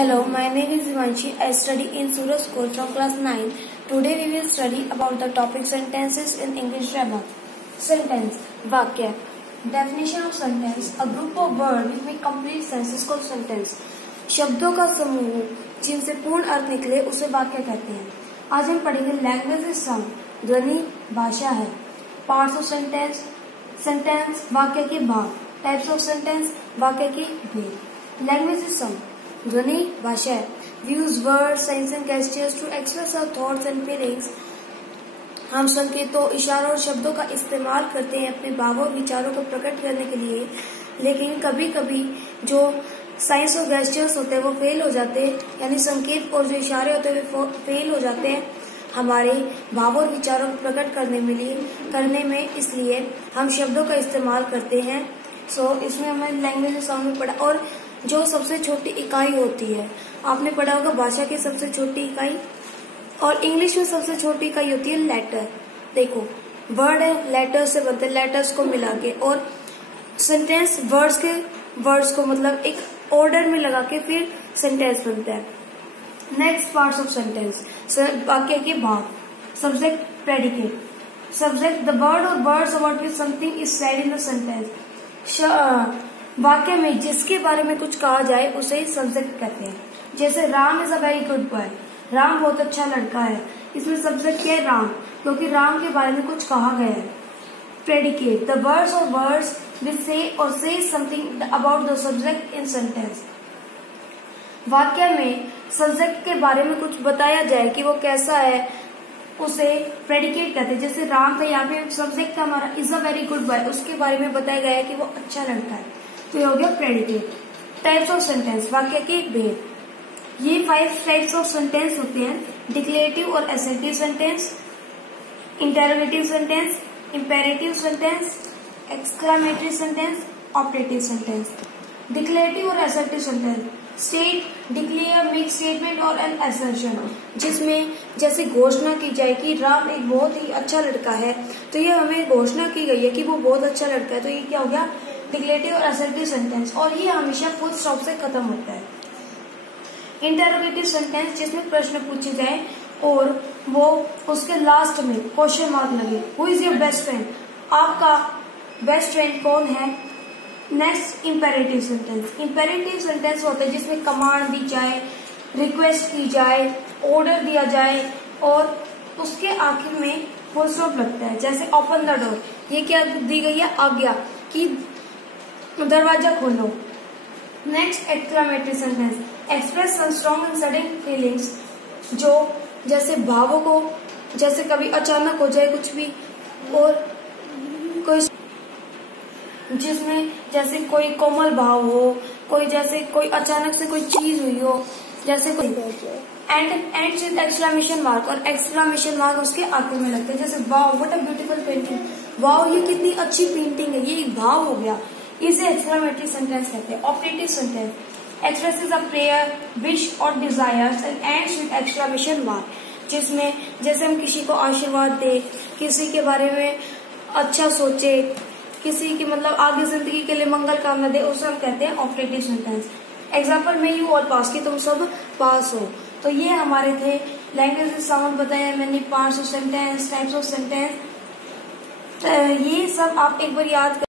Hello, my name is Himanshi. I study in Suraj School from class 9. Today we will study about the topic sentences in English grammar. Sentence, वाक्य. Definition of sentence, a group of words which make complete sense is called sentence. शब्दों का समूह जिनसे पूर्ण अर्थ निकले उसे वाक्य कहते हैं. आज हम पढ़ेंगे लैंग्वेज इज साउंड, ध्वनि भाषा है. पार्ट्स ऑफ सेंटेंस, सेंटेंस वाक्य के भाग. टाइप्स ऑफ सेंटेंस, वाक्य के भेद. लैंग्वेज इज साउंड, ध्वनि भाषा है. We use words, signs and gestures to express our thoughts and feelings. हम संकेतों, इशारों और शब्दों का इस्तेमाल करते हैं अपने भावों और विचारों को प्रकट करने के लिए. लेकिन कभी कभी जो साइंस और गेस्टर्स होते हैं वो फेल हो जाते हैं, यानी संकेत और जो इशारे होते हैं वो फेल हो जाते हैं हमारे भावों और विचारों को प्रकट करने में. इसलिए हम शब्दों का इस्तेमाल करते हैं. इसमें हमें लैंग्वेज साउंड में पढ़ा. और जो सबसे छोटी इकाई होती है, आपने पढ़ा होगा भाषा की सबसे छोटी इकाई, और इंग्लिश में सबसे छोटी इकाई होती है लेटर. देखो वर्ड है, लेटर से बनते हैं, लेटर्स को मिला के. और सेंटेंस वर्ड्स को मतलब एक ऑर्डर में लगा के फिर सेंटेंस बनता है. नेक्स्ट पार्ट्स ऑफ सेंटेंस, वाक्य के भाग. Subject, predicate. Subject, the word और words about which something is said in the sentence. वाक्य में जिसके बारे में कुछ कहा जाए उसे सब्जेक्ट कहते हैं. जैसे Ram is a very good boy, Ram बहुत अच्छा लड़का है. इसमें सब्जेक्ट क्या है? राम, क्योंकि राम के बारे में कुछ कहा गया है. प्रेडिकेट, द वर्ड्स और वर्ड्स विच से और से something about the subject in sentence. वाक्य में सब्जेक्ट के बारे में कुछ बताया जाए कि वो कैसा है, उसे प्रेडिकेट कहते हैं. जैसे राम था, यहाँ पे सब्जेक्ट था हमारा is a very good boy, उसके बारे में बताया गया है कि वो अच्छा लड़का है, तो ये हो गया प्रेडिकेट. टाइप्स ऑफ सेंटेंस, वाक्य के भेद. ये 5 टाइप्स ऑफ सेंटेंस होते हैं. डिक्लेरेटिव और assertive sentence, interrogative sentence, imperative sentence, exclamatory sentence, optative sentence. Declarative और assertive sentence, state, declare, make statement और एन असर्शन, जिसमें जैसे घोषणा की जाए कि राम एक बहुत ही अच्छा लड़का है, तो ये हमें घोषणा की गई है कि वो बहुत अच्छा लड़का है, तो ये क्या हो गया? डिक्लेरेटिव और असर्टिव सेंटेंस. और ये हमेशा फुल स्टॉप से खत्म होता है. इंटरोगेटिव सेंटेंस, जिसमें प्रश्न पूछे जाए और वो उसके लास्ट में क्वेश्चन मार्क लगे. Who is your best friend, आपका बेस्ट फ्रेंड कौन है. Next imperative sentence. Imperative sentence होता है जिसमें कमांड दी जाए, रिक्वेस्ट की जाए, ऑर्डर दिया जाए और उसके आखिर में फुल स्टॉप लगता है. जैसे ओपन द डोर, ये क्या दी गई है? आज्ञा कि दरवाजा खोलो. Next exclamatory sentence, express some strong and sudden feelings, जो जैसे भावों को, जैसे कभी अचानक हो जाए कुछ भी, और कोई जिसमें जैसे कोई कोमल भाव हो, कोई जैसे कोई अचानक से कोई चीज हुई हो, जैसे कोई एंड विद एक्सक्लेमेशन मार्क, और एक्सक्लेमेशन मार्क उसके आखिर में लगते हैं. जैसे wow what a beautiful painting, wow ये कितनी अच्छी पेंटिंग है, ये एक भाव हो गया, इसे एक्सक्लेमेटरी सेंटेंस कहते हैं. Optative sentence, expresses a prayer, wish और desires and ends with exclamation mark, जिसमें जैसे हम किसी को आशीर्वाद दे, किसी के बारे में अच्छा सोचे, किसी की मतलब आगे जिंदगी के लिए मंगल कामना दे, उसे हम कहते हैं ऑपरेटिव सेंटेंस. एग्जाम्पल में यू ऑल पास की, तुम सब पास हो. तो ये हमारे थे लैंग्वेज साउंड बताया मैंने, parts of sentence, types of sentence. ये सब आप एक बार याद